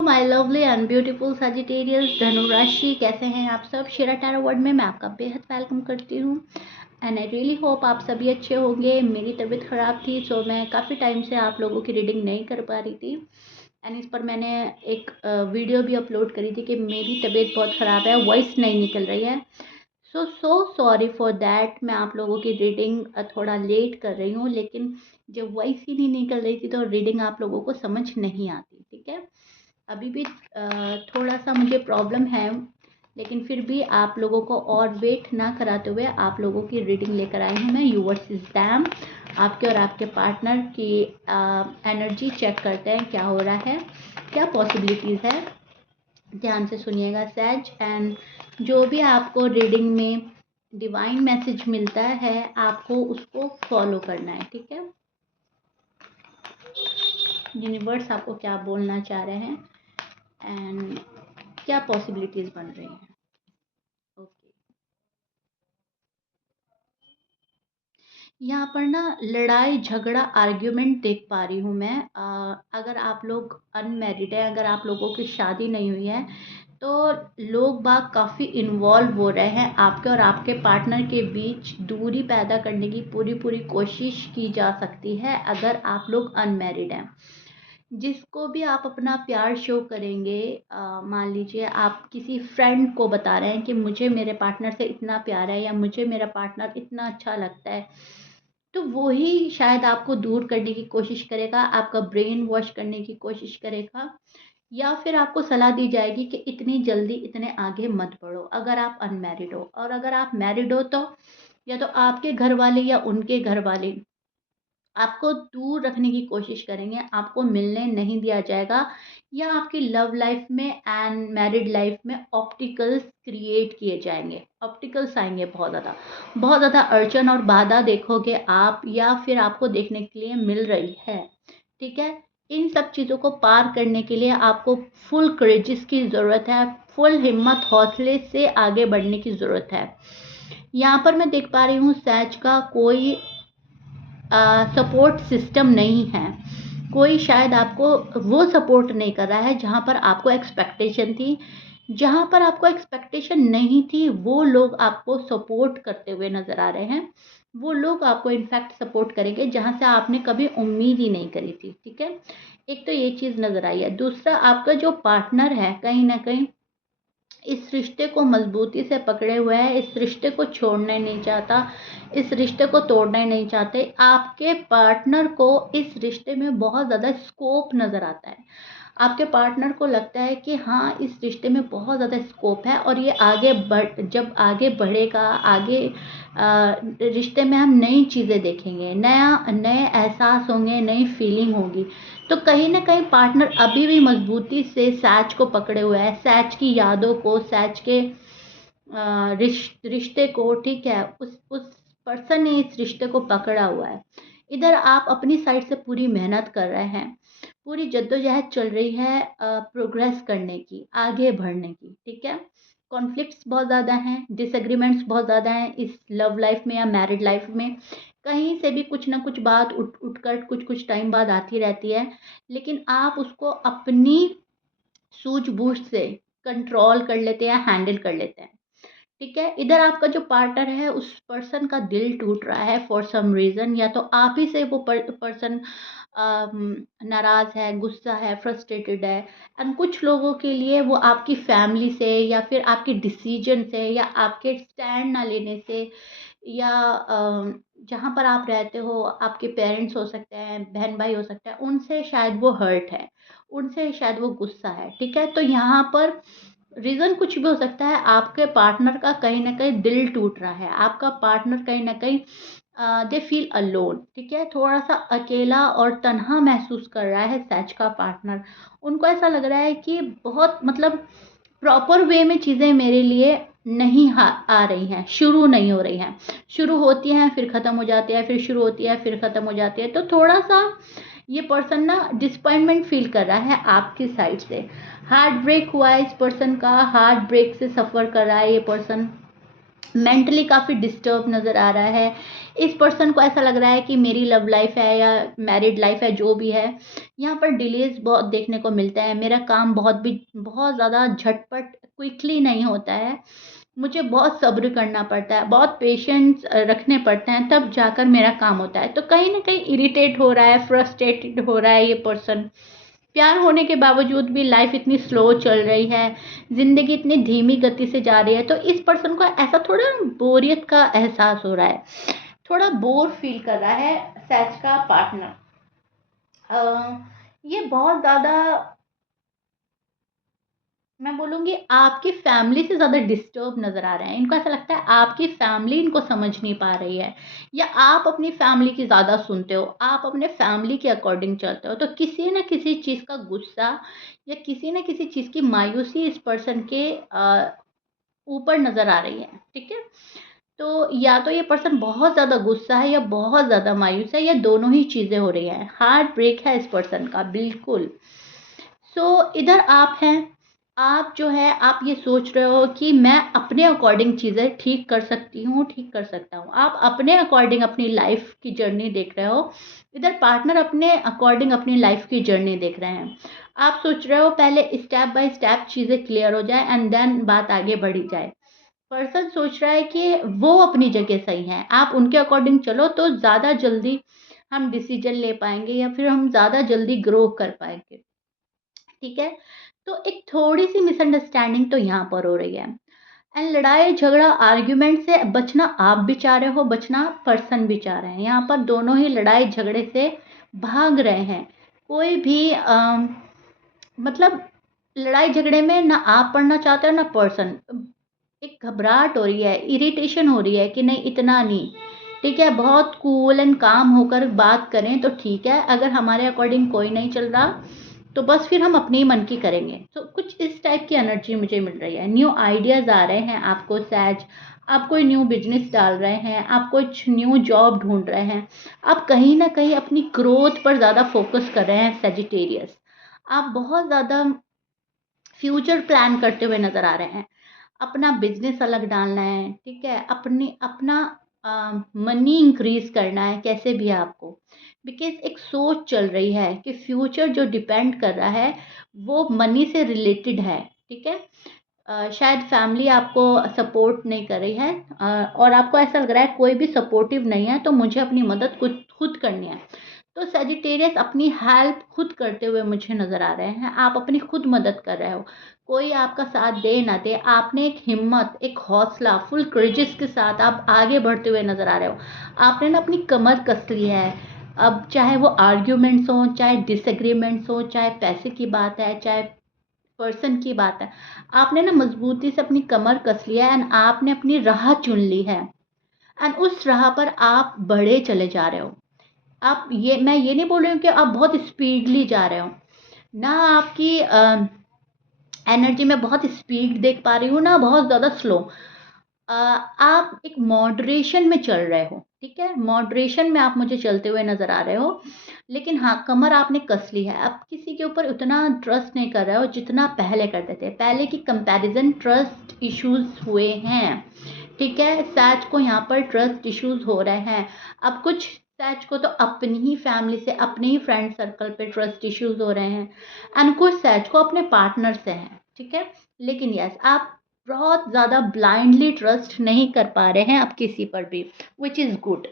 My lovely and beautiful Sagittarius धनु राशि, कैसे हैं आप सब। शेरा टैरो वर्ड में मैं आपका बेहद वेलकम करती हूँ एंड आई रियली होप आप सभी अच्छे होंगे। मेरी तबीयत ख़राब थी सो मैं काफ़ी टाइम से आप लोगों की रीडिंग नहीं कर पा रही थी एंड इस पर मैंने एक वीडियो भी अपलोड करी थी कि मेरी तबीयत बहुत ख़राब है, वॉइस नहीं निकल रही है। So sorry for that. मैं आप लोगों की रीडिंग थोड़ा लेट कर रही हूँ, लेकिन जब वॉइस ही नहीं निकल रही थी तो रीडिंग आप लोगों को समझ नहीं आती। ठीक है, अभी भी थोड़ा सा मुझे प्रॉब्लम है, लेकिन फिर भी आप लोगों को और वेट ना कराते हुए आप लोगों की रीडिंग लेकर आई हूँ मैं। यूवर्स इज डैम, आपके और आपके पार्टनर की एनर्जी चेक करते हैं क्या हो रहा है, क्या पॉसिबिलिटीज़ है। ध्यान से सुनिएगा सैज, एंड जो भी आपको रीडिंग में डिवाइन मैसेज मिलता है आपको उसको फॉलो करना है। ठीक है, यूनिवर्स आपको क्या बोलना चाह रहे हैं एंड क्या पॉसिबिलिटीज़ बन रही हैं। ओके, यहाँ पर ना लड़ाई झगड़ा आर्ग्यूमेंट देख पा रही हूँ मैं। अगर आप लोग अनमैरिड हैं, अगर आप लोगों की शादी नहीं हुई है तो लोग बाग काफ़ी इन्वॉल्व हो रहे हैं। आपके और आपके पार्टनर के बीच दूरी पैदा करने की पूरी पूरी कोशिश की जा सकती है अगर आप लोग अनमैरिड हैं। जिसको भी आप अपना प्यार शो करेंगे, मान लीजिए आप किसी फ्रेंड को बता रहे हैं कि मुझे मेरे पार्टनर से इतना प्यार है या मुझे मेरा पार्टनर इतना अच्छा लगता है, तो वो ही शायद आपको दूर करने की कोशिश करेगा, आपका ब्रेन वॉश करने की कोशिश करेगा, या फिर आपको सलाह दी जाएगी कि इतनी जल्दी इतने आगे मत बढ़ो अगर आप अनमैरिड हो। और अगर आप मैरिड हो तो या तो आपके घर वाले या उनके घर वाले आपको दूर रखने की कोशिश करेंगे, आपको मिलने नहीं दिया जाएगा, या आपकी लव लाइफ में एंड मैरिड लाइफ में ऑब्स्टिकल्स क्रिएट किए जाएंगे। ऑब्स्टिकल्स आएंगे बहुत ज़्यादा अड़चन और बाधा देखोगे आप, या फिर आपको देखने के लिए मिल रही है। ठीक है, इन सब चीज़ों को पार करने के लिए आपको फुल करेजिस की ज़रूरत है, फुल हिम्मत हौसले से आगे बढ़ने की ज़रूरत है। यहाँ पर मैं देख पा रही हूँ सैज का कोई सपोर्ट सिस्टम नहीं है। कोई शायद आपको वो सपोर्ट नहीं कर रहा है जहाँ पर आपको एक्सपेक्टेशन थी। जहाँ पर आपको एक्सपेक्टेशन नहीं थी वो लोग आपको सपोर्ट करते हुए नज़र आ रहे हैं। वो लोग आपको इनफैक्ट सपोर्ट करेंगे जहाँ से आपने कभी उम्मीद ही नहीं करी थी। ठीक है, एक तो ये चीज़ नज़र आई है। दूसरा, आपका जो पार्टनर है कहीं ना कहीं इस रिश्ते को मजबूती से पकड़े हुए है, इस रिश्ते को छोड़ना नहीं चाहता, इस रिश्ते को तोड़ना नहीं चाहते। आपके पार्टनर को इस रिश्ते में बहुत ज़्यादा स्कोप नज़र आता है। आपके पार्टनर को लगता है कि हाँ, इस रिश्ते में बहुत ज़्यादा स्कोप है और ये जब आगे बढ़ेगा, आगे रिश्ते में हम नई चीज़ें देखेंगे, नए एहसास होंगे, नई फीलिंग होगी। तो कहीं न कहीं पार्टनर अभी भी मजबूती से सैच को पकड़े हुए है, सैच की यादों को, सैच के रिश्ते को। ठीक है, उस पर्सन ने इस रिश्ते को पकड़ा हुआ है। इधर आप अपनी साइड से पूरी मेहनत कर रहे हैं, पूरी जद्दोजहद चल रही है प्रोग्रेस करने की, आगे बढ़ने की। ठीक है, कॉन्फ्लिक्ट्स बहुत ज़्यादा हैं, डिसएग्रीमेंट्स बहुत ज़्यादा हैं इस लव लाइफ में या मैरिड लाइफ में। कहीं से भी कुछ ना कुछ बात उठ कर कुछ कुछ टाइम बाद आती रहती है, लेकिन आप उसको अपनी सूझबूझ से कंट्रोल कर लेते हैं, हैंडल कर लेते हैं। ठीक है, इधर आपका जो पार्टनर है उस पर्सन का दिल टूट रहा है फॉर सम रीज़न, या तो आप ही से वो पर्सन नाराज़ है, गुस्सा है, फ्रस्ट्रेटेड है। एंड कुछ लोगों के लिए वो आपकी फैमिली से या फिर आपके डिसीजन से या आपके स्टैंड ना लेने से, या जहाँ पर आप रहते हो आपके पेरेंट्स हो सकते हैं, बहन भाई हो सकते हैं, उनसे शायद वो हर्ट है, उनसे शायद वो गुस्सा है। ठीक है, तो यहाँ पर रीज़न कुछ भी हो सकता है। आपके पार्टनर का कहीं न कहीं दिल टूट रहा है, आपका पार्टनर कहीं न कहीं दे फील अलोन। ठीक है, थोड़ा-सा अकेला और तन्हा महसूस कर रहा है सैच का पार्टनर। उनको ऐसा लग रहा है कि बहुत मतलब प्रॉपर वे में चीज़ें मेरे लिए नहीं आ रही हैं, शुरू नहीं हो रही हैं। शुरू होती हैं फिर ख़त्म हो जाती है, फिर शुरू होती है फिर ख़त्म हो जाती है। तो थोड़ा-सा ये पर्सन ना डिसअपॉइंटमेंट फील कर रहा है आपकी साइड से। हार्ट ब्रेक हुआ है इस पर्सन का, हार्ट ब्रेक से सफ़र कर रहा है ये पर्सन। मेंटली काफ़ी डिस्टर्ब नज़र आ रहा है। इस पर्सन को ऐसा लग रहा है कि मेरी लव लाइफ है या मैरिड लाइफ है, जो भी है, यहाँ पर डिलेज बहुत देखने को मिलता है। मेरा काम बहुत ज़्यादा झटपट क्विकली नहीं होता है। मुझे बहुत सब्र करना पड़ता है, बहुत पेशेंस रखने पड़ते हैं, तब जाकर मेरा काम होता है। तो कहीं न कहीं इरिटेट हो रहा है, फ्रस्ट्रेटेड हो रहा है ये पर्सन। प्यार होने के बावजूद भी लाइफ इतनी स्लो चल रही है, ज़िंदगी इतनी धीमी गति से जा रही है, तो इस पर्सन को ऐसा थोड़ा बोरियत का एहसास हो रहा है, थोड़ा बोर फील कर रहा है सैच का पार्टनर। ये बहुत ज़्यादा, मैं बोलूँगी, आपकी फैमिली से ज़्यादा डिस्टर्ब नज़र आ रहे हैं। इनको ऐसा लगता है आपकी फैमिली इनको समझ नहीं पा रही है, या आप अपनी फैमिली की ज़्यादा सुनते हो, आप अपने फैमिली के अकॉर्डिंग चलते हो। तो किसी न किसी चीज़ का गुस्सा या किसी न किसी चीज़ की मायूसी इस पर्सन के ऊपर नज़र आ रही है, ठीक है? तो या तो ये पर्सन बहुत ज़्यादा गुस्सा है या बहुत ज़्यादा मायूस है, या दोनों ही चीज़ें हो रही हैं। हार्ट ब्रेक है इस पर्सन का, बिल्कुल। इधर आप हैं, आप जो है आप ये सोच रहे हो कि मैं अपने अकॉर्डिंग चीज़ें ठीक कर सकती हूँ, ठीक कर सकता हूँ। आप अपने अकॉर्डिंग अपनी लाइफ की जर्नी देख रहे हो। इधर पार्टनर अपने अकॉर्डिंग अपनी लाइफ की जर्नी देख रहे हैं। आप सोच रहे हो पहले स्टेप बाय स्टेप चीज़ें क्लियर हो जाए एंड देन बात आगे बढ़ी जाए। पर्सन सोच रहा है कि वो अपनी जगह सही है, आप उनके अकॉर्डिंग चलो तो ज़्यादा जल्दी हम डिसीजन ले पाएँगे या फिर हम ज़्यादा जल्दी ग्रो कर पाएँगे। ठीक है? तो एक थोड़ी-सी मिसअंडरस्टैंडिंग तो यहाँ पर हो रही है। एंड लड़ाई झगड़ा आर्ग्यूमेंट से बचना आप भी चाह रहे हो, बचना पर्सन भी चाह रहे हैं। यहाँ पर दोनों ही लड़ाई झगड़े से भाग रहे हैं। कोई भी मतलब लड़ाई झगड़े में ना आप पड़ना चाहते हो ना पर्सन। एक घबराहट हो रही है, इरिटेशन हो रही है कि नहीं, इतना नहीं, ठीक है? बहुत कूल एंड काम होकर बात करें तो ठीक है, अगर हमारे अकॉर्डिंग कोई नहीं चल रहा तो बस फिर हम अपने ही मन की करेंगे। तो कुछ इस टाइप की एनर्जी मुझे मिल रही है। न्यू आइडियाज़ आ रहे हैं आपको सैज, आप कोई न्यू बिजनेस डाल रहे हैं, आप कुछ न्यू जॉब ढूंढ रहे हैं, आप कहीं ना कहीं अपनी ग्रोथ पर ज़्यादा फोकस कर रहे हैं सजिटेरियस। आप बहुत ज़्यादा फ्यूचर प्लान करते हुए नज़र आ रहे हैं। अपना बिजनेस अलग डालना है, ठीक है? अपना मनी इंक्रीज करना है, कैसे भी आपको, बिकॉज एक सोच चल रही है कि फ्यूचर जो डिपेंड कर रहा है वो मनी से रिलेटेड है, ठीक है? शायद फैमिली आपको सपोर्ट नहीं कर रही है, और आपको ऐसा लग रहा है कोई भी सपोर्टिव नहीं है, तो मुझे अपनी मदद खुद खुद करनी है। तो सजिटेरियस अपनी हेल्प खुद करते हुए मुझे नज़र आ रहे हैं। आप अपनी खुद मदद कर रहे हो। कोई आपका साथ दे ना दे, आपने एक हिम्मत, एक हौसला, फुल करेजेस के साथ आप आगे बढ़ते हुए नज़र आ रहे हो। आपने ना अपनी कमर कस ली है। अब चाहे वो आर्ग्यूमेंट्स हों, चाहे डिसएग्रीमेंट्स हों, चाहे पैसे की बात है, चाहे पर्सन की बात है, आपने ना मजबूती से अपनी कमर कस लिया है एंड आपने अपनी राह चुन ली है। एंड उस राह पर आप बढ़े चले जा रहे हो। आप ये मैं ये नहीं बोल रही हूँ कि आप बहुत स्पीडली जा रहे हो, ना आपकी एनर्जी में बहुत स्पीड देख पा रही हूँ, ना बहुत ज़्यादा स्लो। आप एक मॉडरेशन में चल रहे हो, ठीक है? मॉडरेशन में आप मुझे चलते हुए नज़र आ रहे हो। लेकिन हाँ, कमर आपने कस ली है। आप किसी के ऊपर उतना ट्रस्ट नहीं कर रहे हो जितना पहले करते थे। पहले की कंपैरिज़न ट्रस्ट इश्यूज़ हुए हैं, ठीक है? सैच को यहाँ पर ट्रस्ट इश्यूज़ हो रहे हैं। अब कुछ सैच को तो अपनी ही फैमिली से, अपने ही फ्रेंड सर्कल पे ट्रस्ट इश्यूज़ हो रहे हैं, एंड कुछ सैच को अपने पार्टनर से हैं, ठीक है? लेकिन यस, आप बहुत ज़्यादा ब्लाइंडली ट्रस्ट नहीं कर पा रहे हैं अब किसी पर भी, विच इज़ गुड।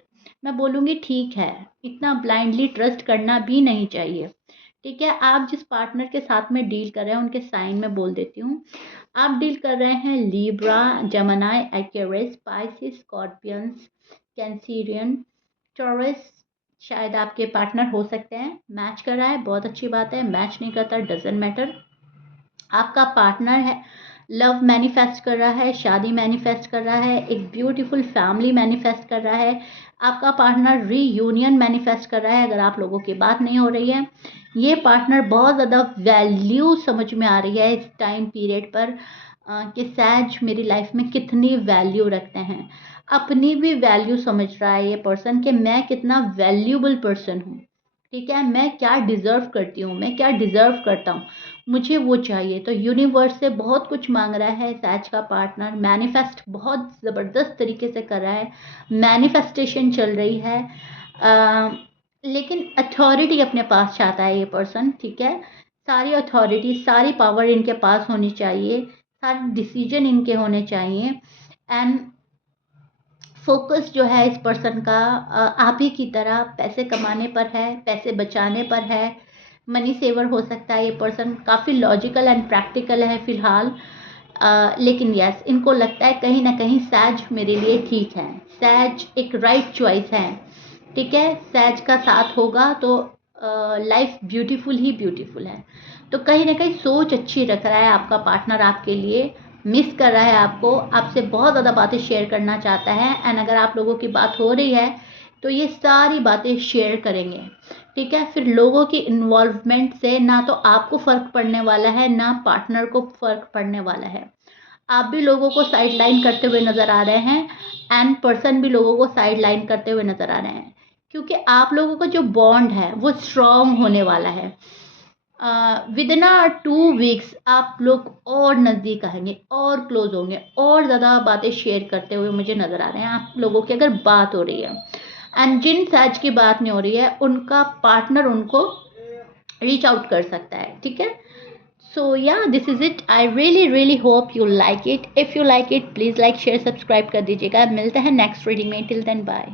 मैं बोलूँगी ठीक है, इतना ब्लाइंडली ट्रस्ट करना भी नहीं चाहिए, ठीक है? आप जिस पार्टनर के साथ में डील कर रहे हैं उनके साइन में बोल देती हूँ। आप डील कर रहे हैं Libra, Gemini, Aquarius, Pisces, Scorpions, Cancerians, Taurus. शायद आपके पार्टनर हो सकते हैं। मैच कर रहा है, बहुत अच्छी बात है। मैच नहीं करता, डजेंट मैटर। आपका पार्टनर है, लव मैनिफेस्ट कर रहा है, शादी मैनिफेस्ट कर रहा है, एक ब्यूटीफुल फैमिली मैनिफेस्ट कर रहा है। आपका पार्टनर रीयूनियन मैनिफेस्ट कर रहा है अगर आप लोगों की बात नहीं हो रही है। ये पार्टनर बहुत ज़्यादा वैल्यू समझ में आ रही है इस टाइम पीरियड पर, कि सैज मेरी लाइफ में कितनी वैल्यू रखते हैं। अपनी भी वैल्यू समझ रहा है ये पर्सन कि मैं कितना वैल्यूबल पर्सन हूँ, ठीक है? मैं क्या डिज़र्व करती हूँ, मैं क्या डिज़र्व करता हूँ। मुझे वो चाहिए। तो यूनिवर्स से बहुत कुछ मांग रहा है सैज का पार्टनर, मैनिफेस्ट बहुत ज़बरदस्त तरीके से कर रहा है, मैनिफेस्टेशन चल रही है। लेकिन अथॉरिटी अपने पास चाहता है ये पर्सन, ठीक है। सारी अथॉरिटी, सारी पावर इनके पास होनी चाहिए, सारे डिसीजन इनके होने चाहिए। एंड फोकस जो है इस पर्सन का आप ही की तरह पैसे कमाने पर है, पैसे बचाने पर है, मनी सेवर हो सकता है। ये पर्सन काफ़ी लॉजिकल एंड प्रैक्टिकल है फिलहाल। लेकिन यस, इनको लगता है कहीं ना कहीं सैज मेरे लिए ठीक है, सैज एक राइट चॉइस है, ठीक है। सैज का साथ होगा तो लाइफ ब्यूटीफुल ही ब्यूटीफुल है। तो कहीं ना कहीं सोच अच्छी रख रहा है आपका पार्टनर आपके लिए, मिस कर रहा है आपको, आपसे बहुत ज़्यादा बातें शेयर करना चाहता है। एंड अगर आप लोगों की बात हो रही है तो ये सारी बातें शेयर करेंगे, ठीक है। फिर लोगों की इन्वॉल्वमेंट से ना तो आपको फ़र्क पड़ने वाला है, ना पार्टनर को फ़र्क पड़ने वाला है। आप भी लोगों को साइडलाइन करते हुए नज़र आ रहे हैं, एंड पर्सन भी लोगों को साइडलाइन करते हुए नज़र आ रहे हैं, क्योंकि आप लोगों का जो बॉन्ड है वो स्ट्रॉन्ग होने वाला है। विद इन 2 वीक्स आप लोग और नज़दीक आएंगे, और क्लोज होंगे, और ज़्यादा बातें शेयर करते हुए मुझे नज़र आ रहे हैं आप लोगों की अगर बात हो रही है। एंड जिन सैज की बात नहीं हो रही है उनका पार्टनर उनको रीच आउट कर सकता है, ठीक है। So yeah this is it. I really really hope you like it. If you like it please like share subscribe कर दीजिएगा। मिलते हैं नेक्स्ट रीडिंग में। Till then bye.